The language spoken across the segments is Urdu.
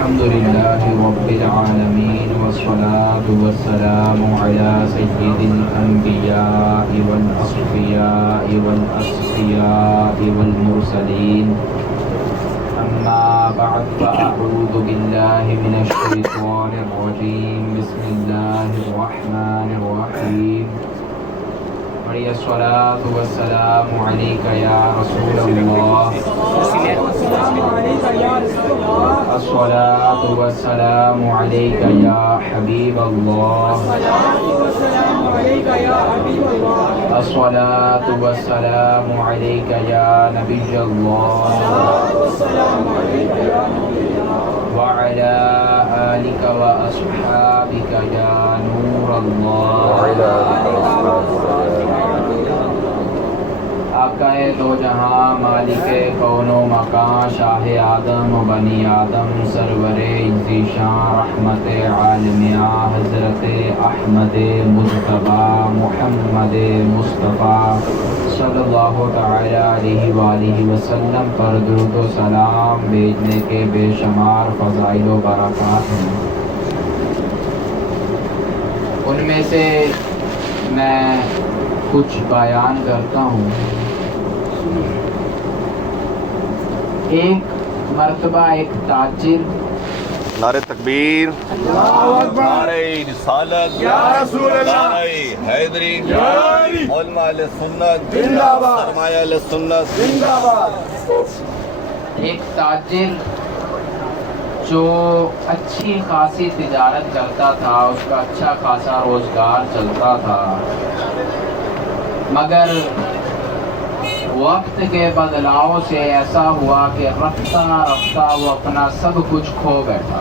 الحمد لله رب العالمين والصلاة والسلام على سيد الأنبياء والأصفياء والأصفياء والمرسلين أما بعد فأعوذ بالله من الشيطان الرجيم بسم الله الرحمن الرحيم عليه الصلاة والسلام عليك يا رسول الله الصلاة والسلام عليك يا حبيب الله الصلاة والسلام عليك يا نبي الله وعلى آلك وأصحابك يا نور الله آقائے دو جہاں مالک کون و مکان شاہ آدم و بنی آدم سرور ذیشان رحمت عالمیہ حضرت احمد مجتبیٰ محمد مصطفیٰ صلی اللہ تعالی علیہ وآلہ وسلم پر درود و سلام بھیجنے کے بے شمار فضائل و برکات ہیں۔ ان میں سے میں کچھ بیان کرتا ہوں۔ ایک مرتبہ ایک تاجر، نعرہ تکبیر، نعرہ رسالت، یا رسول اللہ، نعرہ حیدری، علماء اہل سنت، سرمایہ اہل سنت، ایک تاجر جو اچھی خاصی تجارت کرتا تھا، اس کا اچھا خاصا روزگار چلتا تھا، مگر وقت کے بدلاؤ سے ایسا ہوا کہ رفتہ رفتہ وہ اپنا سب کچھ کھو بیٹھا۔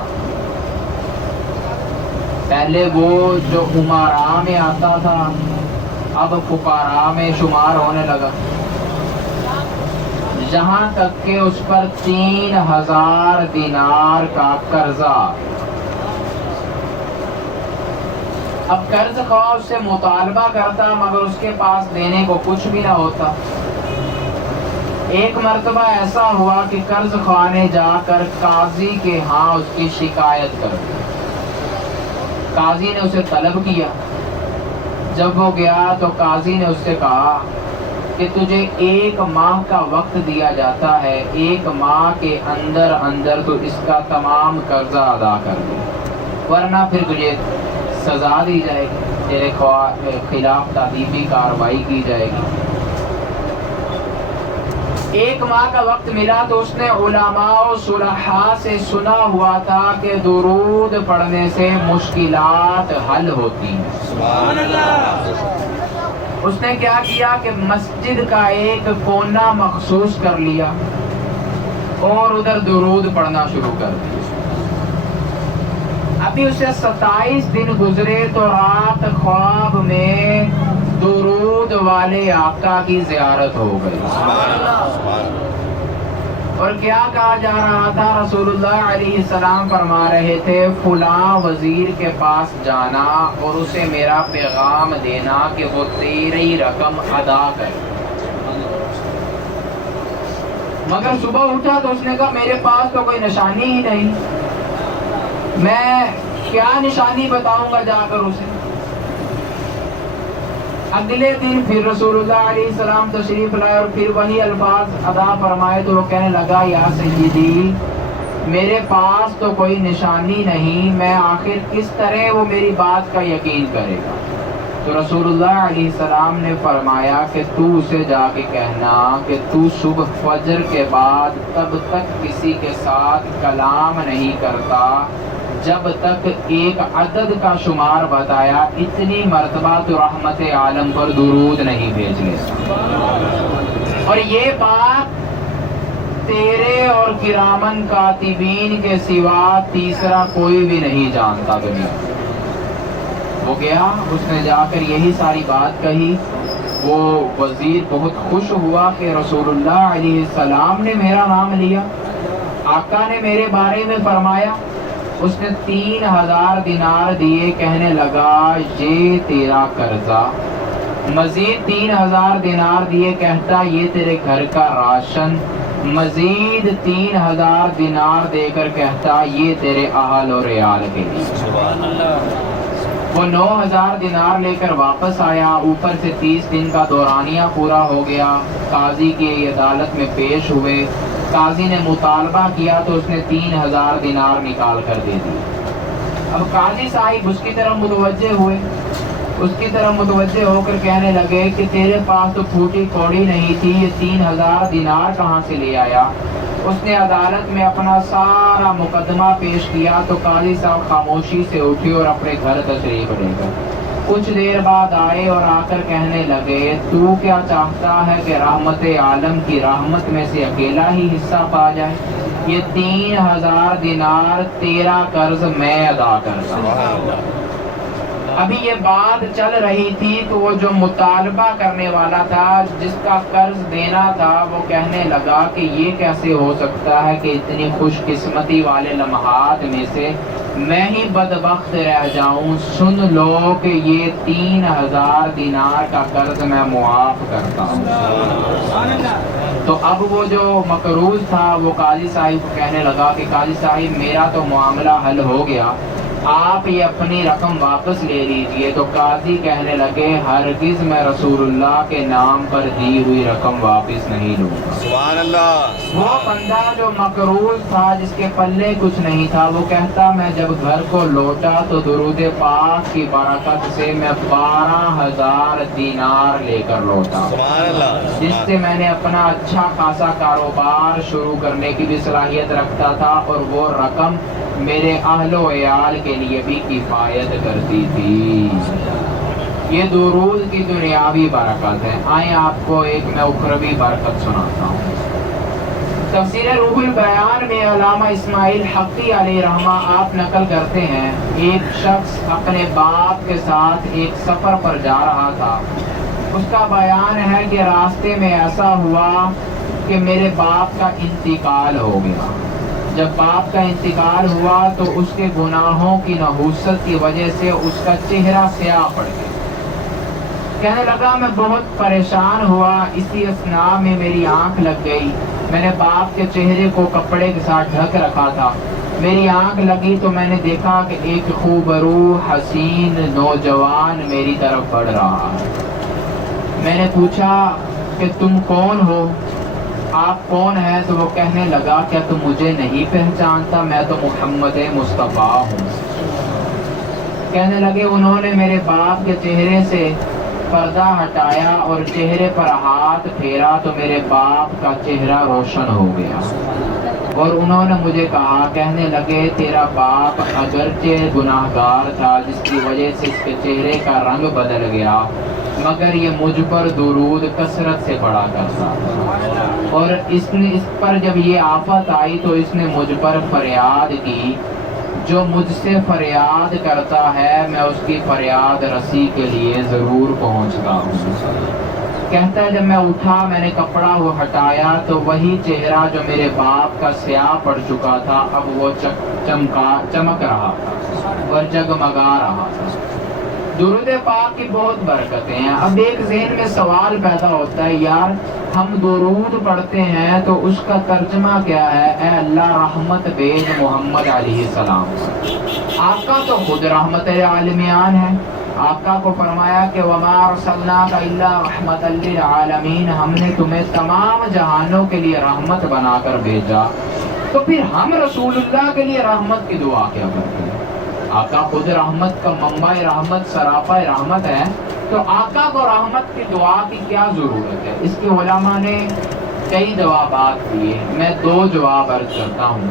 پہلے وہ جو امراء میں آتا تھا اب فقراء میں شمار ہونے لگا، جہاں تک کہ اس پر 3000 دینار کا قرضہ۔ اب قرض خواہ اس سے مطالبہ کرتا مگر اس کے پاس دینے کو کچھ بھی نہ ہوتا۔ ایک مرتبہ ایسا ہوا کہ قرض خواہ نے جا کر قاضی کے ہاں اس کی شکایت کر دی۔ قاضی نے اسے طلب کیا۔ جب وہ گیا تو قاضی نے اس سے کہا کہ تجھے 1 ماہ کا وقت دیا جاتا ہے، 1 ماہ کے اندر اندر تو اس کا تمام قرضہ ادا کر دے، ورنہ پھر تجھے سزا دی جائے گی، تیرے خلاف تعدیبی کارروائی کی جائے گی۔ 1 ماہ کا وقت ملا تو اس نے علماء و صلحاء سے سنا ہوا تھا کہ درود پڑھنے سے مشکلات حل ہوتی ہیں۔ سبحان اللہ۔ اس نے کیا کیا کہ مسجد کا ایک کونا مخصوص کر لیا اور ادھر درود پڑھنا شروع کر دیا۔ ابھی اسے 27 دن گزرے تو رات خواب میں درود والے آقا کی زیارت ہو گئی۔ اور کیا کہا جا رہا تھا؟ رسول اللہ علیہ السلام فرما رہے تھے فلاں وزیر کے پاس جانا اور اسے میرا پیغام دینا کہ وہ تیری رقم ادا کرے۔ مگر صبح اٹھا تو اس نے کہا میرے پاس تو کوئی نشانی ہی نہیں، میں کیا نشانی بتاؤں گا جا کر اسے۔ اگلے دن پھر رسول اللہ علیہ السلام تشریف لائے اور پھر وہی الفاظ ادا فرمائے تو وہ کہنے لگا یا سیدی میرے پاس تو کوئی نشانی نہیں، میں آخر کس طرح وہ میری بات کا یقین کرے گا؟ تو رسول اللہ علیہ السلام نے فرمایا کہ تو اسے جا کے کہنا کہ تو صبح فجر کے بعد تب تک کسی کے ساتھ کلام نہیں کرتا جب تک ایک عدد کا شمار بتایا اتنی مرتبہ تو رحمت عالم پر درود نہیں بھیج لیتا۔ اور یہ بات تیرے اور کرامن کاتبین کے سوا تیسرا کوئی بھی نہیں جانتا دنیا۔ وہ گیا، اس نے جا کر یہی ساری بات کہی۔ وہ وزیر بہت خوش ہوا کہ رسول اللہ علیہ السلام نے میرا نام لیا، آقا نے میرے بارے میں فرمایا۔ اس نے 3000 دینار دیے، کہنے لگا یہ تیرا قرضہ۔ مزید 3000 دینار دیے، کہتا یہ تیرے گھر کا راشن۔ مزید 3000 دینار دے کر کہتا یہ تیرے اہل اور عیال کے لیے۔ سبحان اللہ۔ وہ 9000 دینار لے کر واپس آیا، اوپر سے 30 دن کا دورانیہ پورا ہو گیا، قاضی کی عدالت میں پیش ہوئے، قاضی نے مطالبہ کیا تو اس نے 3000 دینار نکال کر دے دی۔ اب قاضی صاحب اس کی طرف متوجہ ہوئے، اس کی طرف متوجہ ہو کر کہنے لگے کہ تیرے پاس تو پھوٹی کوڑی نہیں تھی، یہ 3000 دینار کہاں سے لے آیا؟ اس نے عدالت میں اپنا سارا مقدمہ پیش کیا تو قاضی صاحب خاموشی سے اٹھے اور اپنے گھر تشریف لے گئے۔ کچھ دیر بعد آئے اور آ کر کہنے لگے تو کیا چاہتا ہے کہ رحمت عالم کی رحمت میں سے اکیلا ہی حصہ پا جائے؟ یہ 3000 دینار تیرا قرض میں ادا کرتا ہوں۔ ابھی یہ بات چل رہی تھی تو وہ جو مطالبہ کرنے والا تھا، جس کا قرض دینا تھا، وہ کہنے لگا کہ یہ کیسے ہو سکتا ہے کہ اتنی خوش قسمتی والے لمحات میں سے میں ہی بدبخت رہ جاؤں، سن لو کہ یہ 3000 دینار کا قرض میں معاف کرتا ہوں۔ تو اب وہ جو مقروض تھا وہ قاضی صاحب کو کہنے لگا کہ قاضی صاحب میرا تو معاملہ حل ہو گیا، آپ یہ اپنی رقم واپس لے لیجئے۔ تو قاضی کہنے لگے ہرگز میں رسول اللہ کے نام پر دی ہوئی رقم واپس نہیں لوں گا۔ سبحان اللہ۔ وہ بندہ جو مقروض تھا، جس کے پلے کچھ نہیں تھا، وہ کہتا میں جب گھر کو لوٹا تو درود پاک کی برکت سے میں 12000 دینار لے کر لوٹا، سبحان اللہ۔ جس سے میں نے اپنا اچھا خاصا کاروبار شروع کرنے کی بھی صلاحیت رکھتا تھا، اور وہ رقم میرے اہل و عیال کے لیے بھی کفایت کرتی تھی۔ یہ درود کی دنیاوی برکت ہے۔ آئیں آپ کو ایک میں اخروی برکت سناتا ہوں۔ تفسیر روح البیان میں علامہ اسماعیل حقی علیہ رحمہ آپ نقل کرتے ہیں، ایک شخص اپنے باپ کے ساتھ ایک سفر پر جا رہا تھا۔ اس کا بیان ہے کہ راستے میں ایسا ہوا کہ میرے باپ کا انتقال ہو گیا۔ جب باپ کا انتقال ہوا تو اس کے گناہوں کی نحوست کی وجہ سے اس کا چہرہ سیاہ پڑ گیا۔ کہنے لگا میں بہت پریشان ہوا، اسی اثناء میں میری آنکھ لگ گئی۔ میں نے باپ کے چہرے کو کپڑے کے ساتھ ڈھک رکھا تھا، میری آنکھ لگی تو میں نے دیکھا کہ ایک خوبرو حسین نوجوان میری طرف بڑھ رہا ہے۔ میں نے پوچھا کہ تم کون ہو، آپ کون ہیں؟ تو وہ کہنے لگا کیا تم مجھے نہیں پہچانتا؟ میں تو محمد مصطفیٰ ہوں۔ کہنے لگے انہوں نے میرے باپ کے چہرے سے پردہ ہٹایا اور چہرے پر ہاتھ پھیرا تو میرے باپ کا چہرہ روشن ہو گیا، اور انہوں نے مجھے کہا، کہنے لگے تیرا باپ اگرچہ گناہگار تھا جس کی وجہ سے اس کے چہرے کا رنگ بدل گیا، مگر یہ مجھ پر درود کثرت سے پڑا کرتا تھا، اور اس پر جب یہ آفت آئی تو اس نے مجھ پر فریاد کی، جو مجھ سے فریاد کرتا ہے میں اس کی فریاد رسی کے لیے ضرور پہنچتا ہوں۔ کہتا ہے جب میں اٹھا میں نے کپڑا وہ ہٹایا تو وہی چہرہ جو میرے باپ کا سیاہ پڑ چکا تھا اب وہ چمک رہا تھا اور جگمگا رہا تھا۔ درود پاک کی بہت برکتیں ہیں۔ اب ایک ذہن میں سوال پیدا ہوتا ہے، یار ہم درود پڑھتے ہیں تو اس کا ترجمہ کیا ہے؟ اے اللہ رحمت بھیج محمد علیہ السلام۔ آقا تو خود رحمت عالمیان ہے، آقا کو فرمایا کہ وما ارسلناک الا رحمت للعالمین، ہم نے تمہیں تمام جہانوں کے لیے رحمت بنا کر بھیجا، تو پھر ہم رسول اللہ کے لیے رحمت کی دعا کیا کرتے ہیں؟ آقا خود رحمت کا منبع رحمت سراپا رحمت ہے، تو آقا کو رحمت کی دعا کی کیا ضرورت ہے؟ اس کے علماء نے کئی جوابات دیے، میں 2 جواب عرض کرتا ہوں۔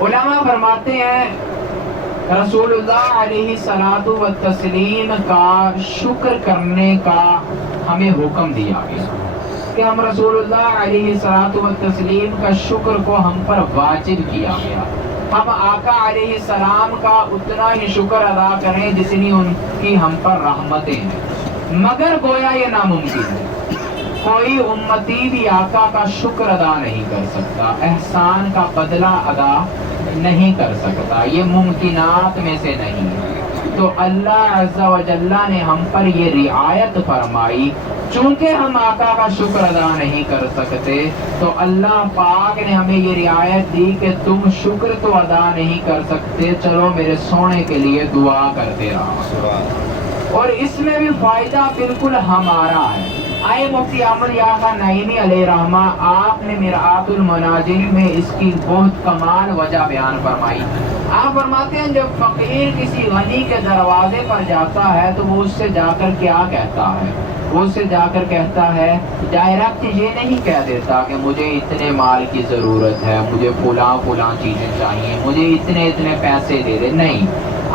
علماء فرماتے ہیں رسول اللہ علیہ الصلوۃ والتسلیم کا شکر کرنے کا ہمیں حکم دیا گیا کہ ہم رسول اللہ علیہ الصلوۃ والتسلیم کا شکر کو ہم پر واجب کیا گیا۔ ہم آقا علیہ السلام کا اتنا ہی شکر ادا کریں جتنی ان کی ہم پر رحمتیں ہیں، مگر گویا یہ ناممکن ہے، کوئی امتی بھی آقا کا شکر ادا نہیں کر سکتا، احسان کا بدلہ ادا نہیں کر سکتا، یہ ممکنات میں سے نہیں ہے۔ تو اللہ عز و جل نے ہم پر یہ رعایت فرمائی، چونکہ ہم آقا کا شکر ادا نہیں کر سکتے تو اللہ پاک نے ہمیں یہ رعایت دی کہ تم شکر تو ادا نہیں کر سکتے، چلو میرے سونے کے لیے دعا کرتے رہو، اور اس میں بھی فائدہ بالکل ہمارا ہے۔ آئے مفتی احمد یحییٰ خان نعیمی علیہ رحمہ، آپ نے مرآت المناظر میں اس کی بہت کمال وجہ بیان فرمائی۔ آپ فرماتے ہیں جب فقیر کسی غنی کے دروازے پر جاتا ہے تو وہ اس سے جا کر کیا کہتا ہے؟ وہ اس سے جا کر کہتا ہے، ڈائریکٹ یہ نہیں کہہ دیتا کہ مجھے اتنے مال کی ضرورت ہے، مجھے فلاں چیزیں چاہیے، مجھے اتنے پیسے دے دے، نہیں۔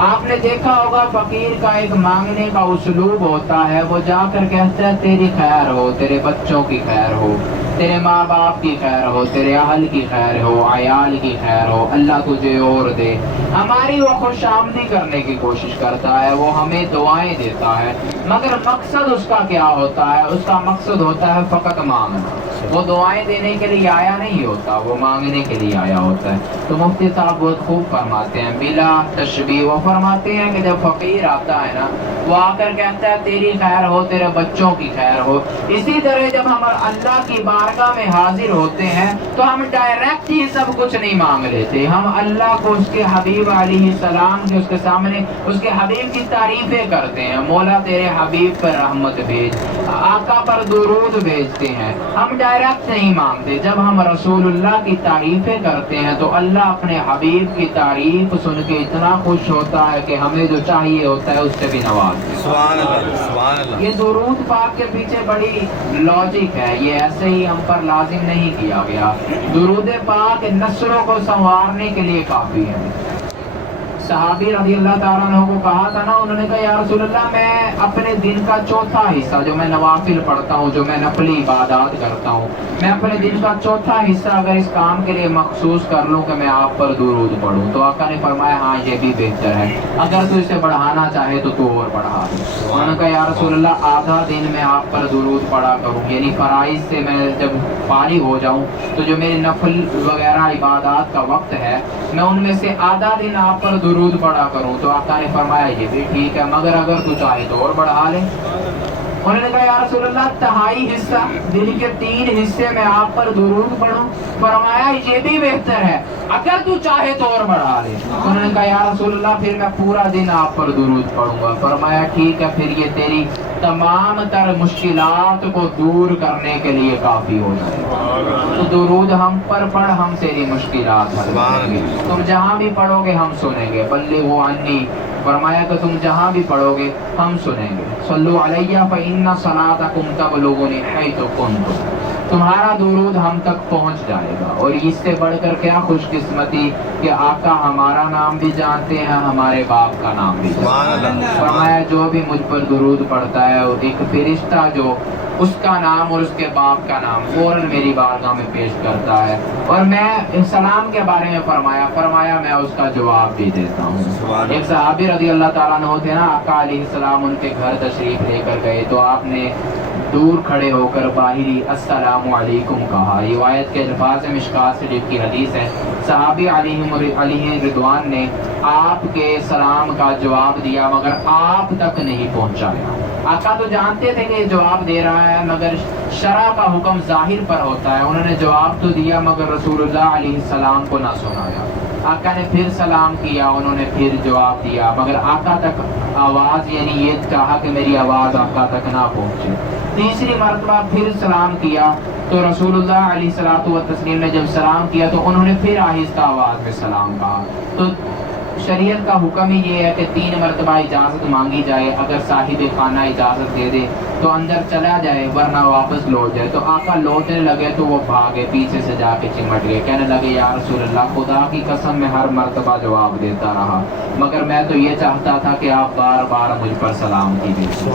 آپ نے دیکھا ہوگا فقیر کا ایک مانگنے کا اسلوب ہوتا ہے، وہ جا کر کہتا ہے تیری خیر ہو، تیرے بچوں کی خیر ہو، تیرے ماں باپ کی خیر ہو، تیرے اہل کی خیر ہو، عیال کی خیر ہو، اللہ تجھے اور دے۔ ہماری وہ خوش آمدی کرنے کی کوشش کرتا ہے، وہ ہمیں دعائیں دیتا ہے، مگر مقصد اس کا کیا ہوتا ہے؟ اس کا مقصد ہوتا ہے فقط مانگنا۔ وہ دعائیں دینے کے لیے آیا نہیں ہوتا، وہ مانگنے کے لیے آیا ہوتا ہے۔ تو مفتی صاحب بہت خوب فرماتے ہیں بلا تشبیہ، وہ فرماتے ہیں کہ جب فقیر آتا ہے نا، وہ آ کر کہتا ہے تیری خیر ہو، تیرے بچوں کی خیر ہو۔ اسی طرح جب ہم اللہ کی بارگاہ میں حاضر ہوتے ہیں تو ہم ڈائریکٹ ہی سب کچھ نہیں مانگ لیتے، ہم اللہ کو اس کے حبیب علیہ السلام کے اس کے سامنے اس کے حبیب کی تعریفیں کرتے ہیں، مولا تیرے حبیب پر رحمت بھیج، آقا پر درود بھیجتے ہیں، ہم ڈائریکٹ نہیں مانگتے۔ جب ہم رسول اللہ کی تعریفیں کرتے ہیں تو اللہ اپنے حبیب کی تعریف سن کے اتنا خوش ہوتا ہے کہ ہمیں جو چاہیے ہوتا ہے اس سے بھی نوازتے ہیں۔ سبحان اللہ، سبحان اللہ۔ یہ درود پاک کے پیچھے بڑی لاجک ہے، یہ ایسے ہی ہم پر لازم نہیں کیا گیا۔ درود پاک نسلوں کو سنوارنے کے لیے کافی ہے۔ صحابی رضی اللہ تعالیٰ عنہ کو کہا تھا نا، انہوں نے کہا یا رسول اللہ میں اپنے دن کا چوتھا حصہ جو میں نوافل پڑھتا ہوں، جو میں نفلی عبادات کرتا ہوں، میں اپنے دن کا چوتھا حصہ اگر اس کام کے لیے مخصوص کر لوں کہ میں آپ پر درود پڑھوں، تو آقا نے فرمایا ہاں یہ بھی بہتر ہے، اگر تو اسے بڑھانا چاہے تو اور بڑھا دے۔ انہوں نے کہا یا رسول اللہ آدھا دن میں آپ پر درود پڑھا کروں، یعنی فرائض سے میں جب فارغ ہو جاؤں تو جو میرے نفل وغیرہ عبادات کا وقت ہے میں ان میں سے آدھا دن آپ پر درود پڑھا کروں۔ تو آقا نے فرمایا یہ بھی ٹھیک ہے، مگر اگر تو چاہے تو اور بڑھا لے۔ انہوں نے کہا یا رسول اللہ تہائی حصہ، دن کے 3 حصے میں آپ پر درود پڑھوں؟ فرمایا یہ بھی بہتر ہے، اگر تو چاہے تو اور بڑھا لے۔ انہوں نے کہا یا رسول اللہ پھر میں پورا دن آپ پر درود پڑھوں گا۔ فرمایا ٹھیک ہے، پھر یہ تیری تمام تر مشکلات کو دور کرنے کے لیے کافی ہو جائے گا۔ تو درود ہم پر پڑھ، ہم تیری مشکلات حل کریں گے، تم جہاں بھی پڑھو گے ہم سنیں گے۔ بلغوا عنی، فرمایا کہ تم جہاں بھی پڑھو گے ہم سنیں گے۔ صلو علیہ فإن صلاتکم تبلغنی حیث کنتم، تمہارا درود ہم تک پہنچ جائے گا۔ اور اس سے بڑھ کر کیا خوش قسمتی کہ آقا ہمارا نام بھی جانتے ہیں، ہمارے باپ کا نام بھی جانتے ہیں۔ فرمایا جو بھی مجھ پر درود پڑھتا ہے ایک فرشتہ جو اس کا نام اور اس کے باپ کا نام فوراً میری بارگاہ میں پیش کرتا ہے، اور میں سلام کے بارے میں فرمایا میں اس کا جواب بھی دیتا ہوں۔ ایک صحابی رضی اللہ تعالیٰ عنہ تھے نا، آقا علیہ السلام ان کے گھر تشریف لے کر گئے تو آپ نے دور کھڑے ہو کر باہری السلام علیکم کہا۔ روایت کے الفاظ مشکات شریف کی حدیث ہے، صحابی علیہ رضوان نے آپ کے سلام کا جواب دیا مگر آپ تک نہیں پہنچایا۔ آقا تو جانتے تھے کہ یہ جواب دے رہا ہے مگر شرع کا حکم ظاہر پر ہوتا ہے، انہوں نے جواب تو دیا مگر رسول اللہ علیہ السلام کو نہ سنایا۔ آقا نے پھر سلام کیا، انہوں نے پھر جواب دیا مگر آقا تک آواز، یعنی یہ چاہا کہ میری آواز آقا تک نہ پہنچے۔ تیسری مرتبہ پھر سلام کیا تو رسول اللہ علیہ الصلوۃ والتسلیم نے جب سلام کیا تو انہوں نے پھر آہستہ آواز میں سلام کہا۔ تو شریعت کا حکم ہی یہ ہے کہ 3 مرتبہ اجازت مانگی جائے، اگر صاحب خانہ اجازت دے دے تو اندر چلا جائے ورنہ واپس لوٹ جائے۔ تو آقا لوٹنے لگے تو وہ بھاگے، پیچھے سے جا کے چمٹ گئے، کہنے لگے یا رسول اللہ خدا کی قسم میں ہر مرتبہ جواب دیتا رہا مگر میں تو یہ چاہتا تھا کہ آپ بار بار مجھ پر سلامتی بھیجیں،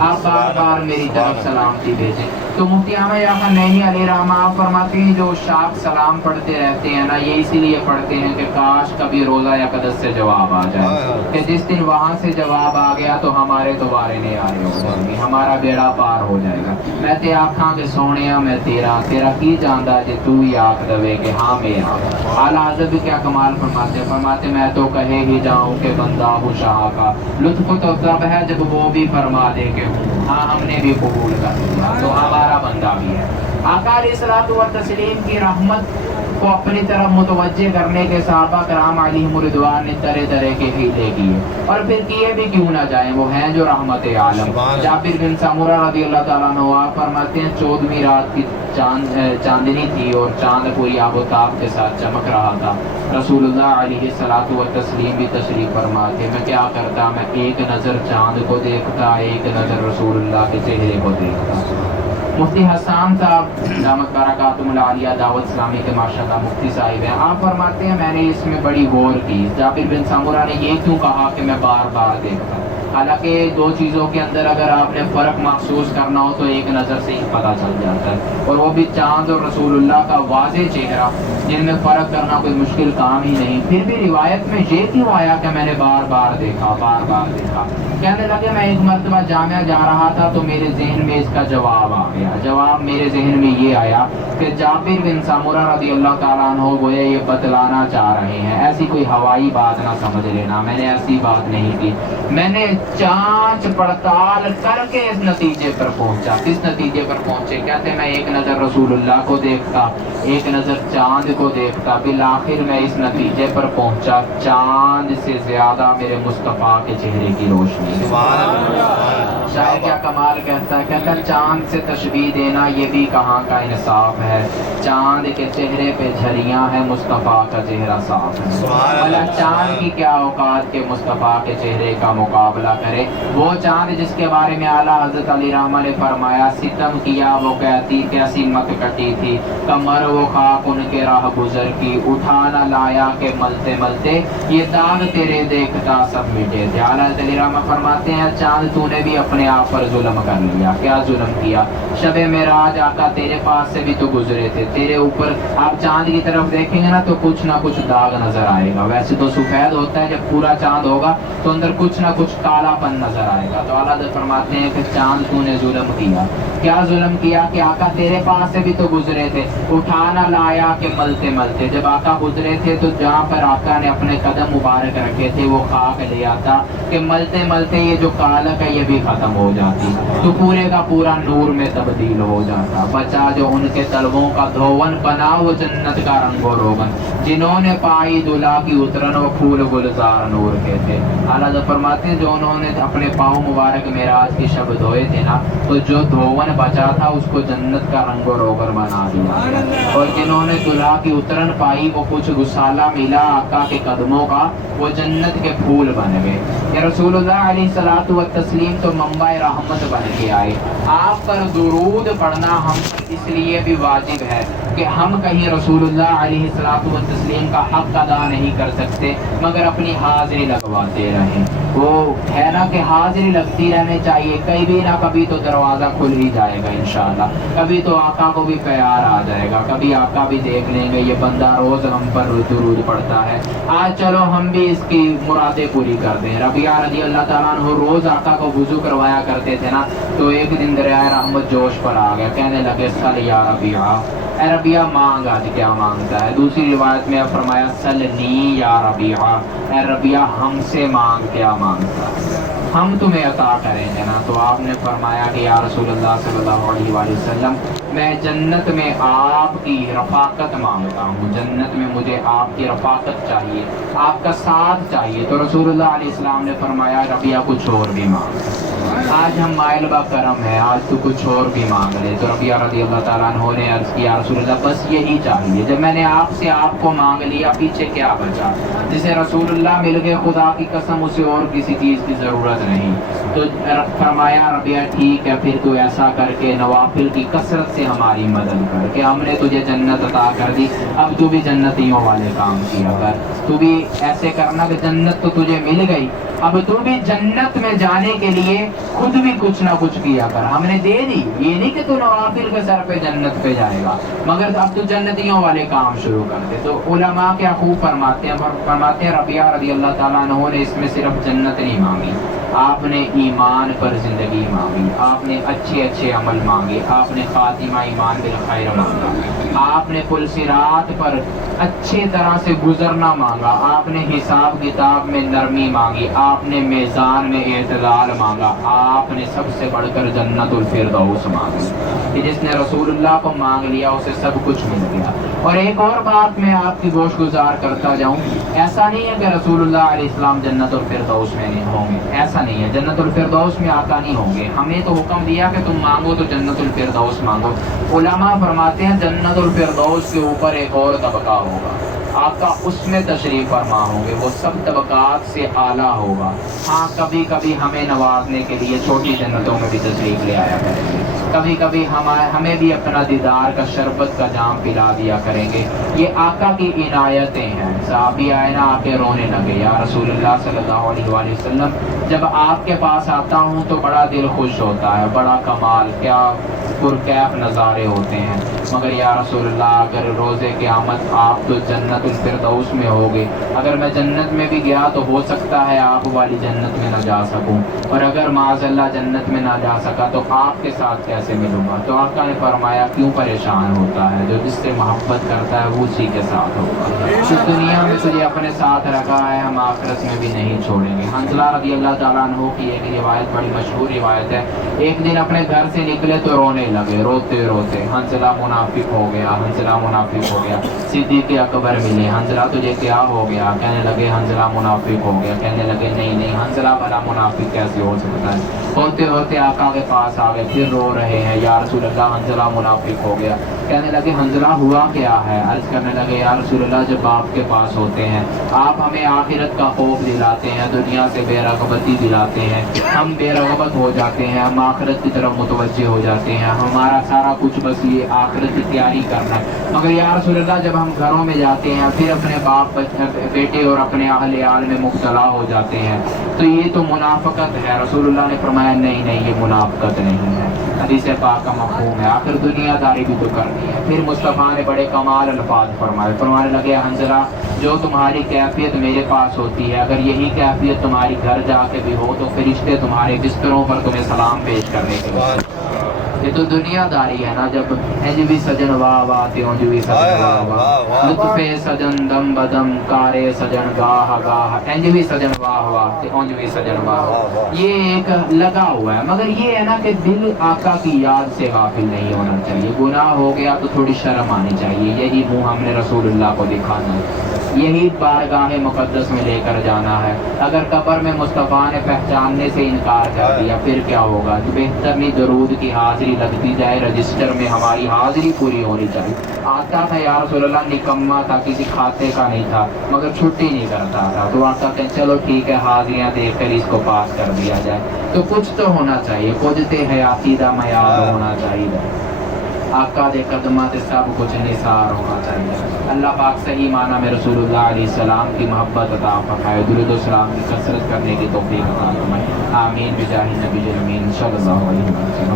آپ بار بار میری طرف سلامتی بھیجیں۔ تو مفتی احمد یحییٰ خان نعیمی علیہ رحمہ آپ فرماتے ہیں جو شاخ سلام پڑھتے رہتے ہیں نا، یہ اسی لیے پڑھتے ہیں کہ کاش کبھی روزہ اقدس جنت سے جواب آ جائے کہ جس دن وہاں سے جواب آ گیا تو ہمارے دوبارے نہیں آ رہے ہو، ہمارا بیڑا پار ہو جائے گا۔ میں تے آکھاں کہ سونے میں تیرا کی جاندا جے تو ہی آکھ دوے کہ ہاں میرا۔ اعلیٰ حضرت بھی کیا کمال فرماتے میں تو کہے ہی جاؤں کہ بندہ ہوں شاہ کا، لطف تو تب ہے جب وہ بھی فرما دے کہ ہاں ہم نے بھی قبول کر لیا تو ہمارا بندہ بھی ہے۔ آقا علیہ الصلوۃ والتسلیم کی رحمت کو اپنی طرف متوجہ کرنے کے صحابہ کرام علیہم رضوان نے طرح طرح کے حیلے کیے، اور پھر کیے بھی کیوں نہ جائیں، وہ ہیں جو رحمت عالم۔ جابر بن سمرہ رضی اللہ تعالیٰ عنہ فرماتے ہیں 14ویں رات کی چاندنی تھی اور چاند پوری آب و تاب کے ساتھ چمک رہا تھا۔ رسول اللہ علیہ الصلوۃ والتسلیم بھی تشریف فرما تھے۔ میں کیا کرتا، میں ایک نظر چاند کو دیکھتا، ایک نظر رسول اللہ کے چہرے کو دیکھتا۔ مفتی حسان صاحب دامت برکاتہم العالیہ دعوت اسلامی کے ماشاءاللہ مفتی صاحب ہیں، آپ فرماتے ہیں میں نے اس میں بڑی غور کی، جابر بن سمرہ نے یہ کیوں کہا کہ میں بار بار دیکھتا؟ حالانکہ دو چیزوں کے اندر اگر آپ نے فرق محسوس کرنا ہو تو ایک نظر سے ہی پتہ چل جاتا ہے، اور وہ بھی چاند اور رسول اللہ کا واضح چہرہ جن میں فرق کرنا کوئی مشکل کام ہی نہیں۔ پھر بھی روایت میں یہ کیوں آیا کہ میں نے بار بار دیکھا، بار بار دیکھا؟ کہنے لگے میں ایک مرتبہ جامعہ جا رہا تھا تو میرے ذہن میں اس کا جواب آ گیا۔ جواب میرے ذہن میں یہ آیا کہ جابر بن سمرہ رضی اللہ تعالیٰ عنہ گویا یہ بتلانا چاہ رہے ہیں، ایسی کوئی ہوائی بات نہ سمجھ لینا، میں نے ایسی بات نہیں کی، میں نے جانچ پڑتال کر کے اس نتیجے پر پہنچا۔ کس نتیجے پر پہنچے؟ کہتے میں ایک نظر رسول اللہ کو دیکھتا، ایک نظر چاند کو دیکھتا، بالآخر میں اس نتیجے پر پہنچا چاند سے زیادہ میرے مصطفیٰ کے چہرے کی روشنی۔ شاید کیا کمال کہتا ہے چاند سے تشبیہ دینا یہ بھی کہاں کا انصاف ہے، چاند کے چہرے پہ جھلیاں ہیں، مصطفیٰ کا چہرہ صاف ہے۔ بھلا چاند کی کیا اوقات کے مصطفیٰ کے چہرے کا مقابلہ کرے؟ وہ چاند جس کے بارے میں اعلیٰ حضرت علی رحمہ نے فرمایا ستم کیا وہ کہتی کیسی مت کٹی تھی، کمر وہ خاک ان کے راہ گزر کی، اٹھا نہ لایا کہ ملتے ملتے یہ داغ تیرے دیکھتا سب مٹے تھے۔ اعلیٰ حضرت علی رحمہ فرماتے ہیں چاند تو نے بھی اپنے آپ پر ظلم کر لیا۔ کیا ظلم کیا؟ شب معراج آقا تیرے پاس سے بھی تو گزرے تھے، تیرے اوپر آپ چاند کی طرف دیکھیں گے نا تو کچھ نہ کچھ داغ نظر آئے گا، ویسے تو سفید ہوتا ہے، جب پورا چاند ہوگا تو اندر کچھ نہ کچھ کالا پن نظر آئے گا۔ تو اعلیٰ حضرت فرماتے ہیں کہ چاند تو نے ظلم کیا۔ کیا ظلم کیا؟ کہ آقا تیرے پاس سے بھی تو گزرے تھے، اٹھا نہ لایا کہ ملتے ملتے، جب آقا گزرے تھے تو جہاں پر آقا نے اپنے قدم مبارک رکھے تھے وہ خاک لے آتا کہ ملتے ملتے یہ جو کالک ہے یہ بھی ختم ہو جاتی، تو پورے کا پورا نور میں تبدیل ہو جاتا۔ بچا جو ان کے تلووں کا دھون بنا وہ جنت کا رنگ و روغن، جنہوں نے پائی دلہا کی اترن وہ پھول گلزار نور کے تھے۔ اعلیٰ فرماتے ہیں جو انہوں نے اپنے پاؤں مبارک معراج کی شب دھوئے تھے نا تو جو دھون بچا تھا اس کو جنت کا رنگ و روغن بنا دیا، اور جنہوں نے دلہا کی اترن پائی وہ کچھ گسالہ ملا آقا کے قدموں کا وہ جنت کے پھول بن گئے۔ یہ رسول اللہ علیہ الصلوۃ والتسلیم تو منبع رحمت بن کے آئے۔ آپ پر درود پڑھنا ہم اس لیے بھی واجب ہے کہ ہم کہیں رسول اللہ علیہ الصلوۃ والتسلیم کا حق ادا نہیں کر سکتے مگر اپنی حاضری لگواتے رہیں۔ وہ ہے نا کہ حاضری لگتی رہنی چاہیے، کبھی نہ کبھی تو دروازہ کھل ہی جائے گا انشاءاللہ، کبھی تو آقا کو بھی پیار آ جائے گا، کبھی آقا بھی دیکھ لیں گے یہ بندہ روز ہم پر درود پڑھتا ہے، آج چلو ہم بھی اس کی مرادیں پوری کر دیں۔ ربیعہ رضی اللہ تعالیٰ عنہ روز آقا کو وضو کروایا کرتے تھے نا تو ایک دن دریائے رحمت جوش پر آ گیا، کہنے لگے سل یا ربیعہ، اے ربیعہ مانگ، آج کیا مانگتا ہے؟ دوسری روایت میں فرمایا سلنی یا ربیعہ، اے ربیعہ ہم سے مانگ، کیا مانگتا ہے؟ ہم تمہیں عطا کریں گے نا۔ تو آپ نے فرمایا کہ یا رسول اللہ صلی اللہ علیہ وآلہ وسلم میں جنت میں آپ کی رفاقت مانگتا ہوں، جنت میں مجھے آپ کی رفاقت چاہیے، آپ کا ساتھ چاہیے۔ تو رسول اللہ علیہ السلام نے فرمایا ربیعہ کچھ اور بھی مانگ، آج ہم مائل با کرم ہے، آج تو کچھ اور بھی مانگ لے۔ تو ربیعہ رضی اللہ تعالیٰ عنہ نے عرض کیا رسول اللہ بس یہی چاہیے، جب میں نے آپ سے آپ کو مانگ لیا پیچھے کیا بچا؟ جسے رسول اللہ مل گئے خدا کی قسم اسے اور کسی چیز کی ضرورت نہیں۔ تو فرمایا ربیعہ ٹھیک ہے پھر تو ایسا کر کے نوافل کی کثرت سے ہماری مدد کر کہ ہم نے تجھے جنت عطا کر دی، اب تو بھی جنتیوں والے کام کیا کر، تو بھی ایسے کرنا کہ جنت تو تجھے مل گئی اب تو بھی جنت میں جانے کے لیے خود بھی کچھ نہ کچھ کیا کر. ہم نے دے دی, یہ نہیں کہ تو نوافل کے سر پہ جنت پہ جائے گا, مگر اب تو جنتیوں والے کام شروع کر دے. تو علماء کیا خوب فرماتے ہیں ربیعہ رضی اللہ تعالیٰ عنہ نے اس میں صرف جنت نہیں مانگی, آپ نے ایمان پر زندگی مانگی, آپ نے اچھے اچھے عمل مانگے, آپ نے خاتمہ ایمان بالخیر مانگا, آپ نے پل صراط پر اچھے طرح سے گزرنا مانگا, آپ نے حساب کتاب میں نرمی مانگی, آپ نے میزان میں اعتدال مانگا, آپ نے سب سے بڑھ کر جنت الفردوس مانگی کہ جس نے رسول اللہ کو مانگ لیا اسے سب کچھ مل گیا. اور ایک اور بات میں آپ کی گوش گزار کرتا جاؤں, ایسا نہیں ہے کہ رسول اللہ علیہ السلام جنت الفردوس میں نہیں ہوں گے, ایسا نہیں ہے. جنت الفردوس میں آقا نہیں ہوں گے, ہمیں تو حکم دیا کہ تم مانگو تو جنت الفردوس مانگو. علماء فرماتے ہیں جنت الفردوس کے اوپر ایک اور طبقہ ہوگا, آقا اس میں تشریف فرما ہوں گے, وہ سب طبقات سے اعلیٰ ہوگا. ہاں کبھی کبھی ہمیں نوازنے کے لیے چھوٹی جنتوں میں بھی تشریف لے آیا کریں گے, کبھی کبھی ہمیں بھی اپنا دیدار کا شربت کا جام پلا دیا کریں گے. یہ آقا کی عنایتیں ہیں. صحابی آئے نا آ کے رونے لگے, یا رسول اللہ صلی اللہ علیہ وآلہ وسلم جب آپ کے پاس آتا ہوں تو بڑا دل خوش ہوتا ہے, بڑا کمال, کیا پرکیف نظارے ہوتے ہیں, مگر یا رسول اللہ اگر روز قیامت آپ تو جنت الفردوس میں ہوگے, اگر میں جنت میں بھی گیا تو ہو سکتا ہے آپ والی جنت میں نہ جا سکوں, اور اگر معاذ اللہ جنت میں نہ جا سکا تو آپ کے ساتھ کیسے ملوں گا. تو آقا نے فرمایا کیوں پریشان ہوتا ہے, جو جس سے محبت کرتا ہے وہ اسی کے ساتھ ہوگا. اس دنیا میں تجھے اپنے ساتھ رکھا ہے, ہم آخرت میں بھی نہیں چھوڑیں گے. حنظلہ رضی اللہ تعالیٰ عنہ کی ایک روایت بڑی مشہور روایت ہے, ایک دن اپنے گھر سے نکلے تو رونے لگے, روتے روتے. حنظلہ منافق ہو گیا, حنظلہ منافق ہو گیا. صدیق اکبر ملے, حنظلہ تجھے کیا ہو گیا, کہنے لگے حنظلہ منافق ہو گیا. کہنے لگے نہیں حنظلہ بھلا منافق کیسے ہو سکتا ہے. ہوتے ہوتے آقا کے پاس آ گئے, پھر رو رہے ہیں, یا رسول اللہ حنظلہ منافق ہو گیا. کہنے لگے حنظلہ ہوا کیا ہے. عرض کرنے لگے یا رسول اللہ جب آپ کے پاس ہوتے ہیں آپ ہمیں آخرت کا خوف دلاتے ہیں, دنیا سے بے رغبتی دلاتے ہیں, ہم بے رغبت ہو جاتے ہیں, ہم آخرت کی طرف متوجہ ہو جاتے ہیں, ہمارا سارا کچھ بس یہ آخرت کی تیاری کرنا ہے. مگر یا رسول اللہ جب ہم گھروں میں جاتے ہیں پھر اپنے باپ بیٹے اور اپنے اہل عیال میں مبتلا ہو جاتے ہیں تو یہ تو منافقت ہے. رسول اللہ نے فرمایا نہیں یہ منافقت نہیں ہے, حدیث پاک کا مفہوم ہے, آخر دنیا داری بھی تو کرنی ہے. پھر مصطفیٰ نے بڑے کمال الفاظ فرمانے لگے حنظلہ جو تمہاری کیفیت میرے پاس ہوتی ہے اگر یہی کیفیت تمہاری گھر جا کے بھی ہو تو فرشتے تمہارے بستروں پر تمہیں سلام پیش کرنے کے لیے. یہ تو دنیا داری ہے نا, جب انج بھی سجن واہ واہ تے انج بھی سجن واہ واہ, لطف سجن دم بدم کارے سجن گاہ گاہ, انج بھی سجن واہ واہ تے انج بھی سجن واہ واہ. یہ ایک لگا ہوا ہے, مگر یہ ہے نا کہ دل آقا کی یاد سے غافل نہیں ہونا چاہیے. گناہ ہو گیا تو تھوڑی شرم آنی چاہیے, یہی منہ ہم نے رسول اللہ کو دکھانا ہے, یہی بارگاہ مقدس میں لے کر جانا ہے. اگر قبر میں مصطفیٰ نے پہچاننے سے انکار کر دیا پھر کیا ہوگا. بہتر نہیں درود کی حاضری لگتی جائے, رجسٹر میں ہماری حاضری پوری ہونی چاہیے. آتا تھا یا رسول اللہ, نکما تھا, کسی کھاتے کا نہیں تھا, مگر چھٹی نہیں کرتا تھا, تو آتا کہ چلو ٹھیک ہے حاضریاں دیکھ کر اس کو پاس کر دیا جائے. تو کچھ تو ہونا چاہیے, کچھ تے حیاتی دا معیار ہونا چاہیے. آقا دے قدمات سب کچھ نثار ہونا چاہیے. اللہ پاک صحیح معنی میں رسول اللہ علیہ السلام کی محبت عطا فرمائے, درود و سلام کی کثرت کرنے کی توفیق عطا فرمائے. آمین بجاہ نبی الامین صلی اللہ علیہ وسلم.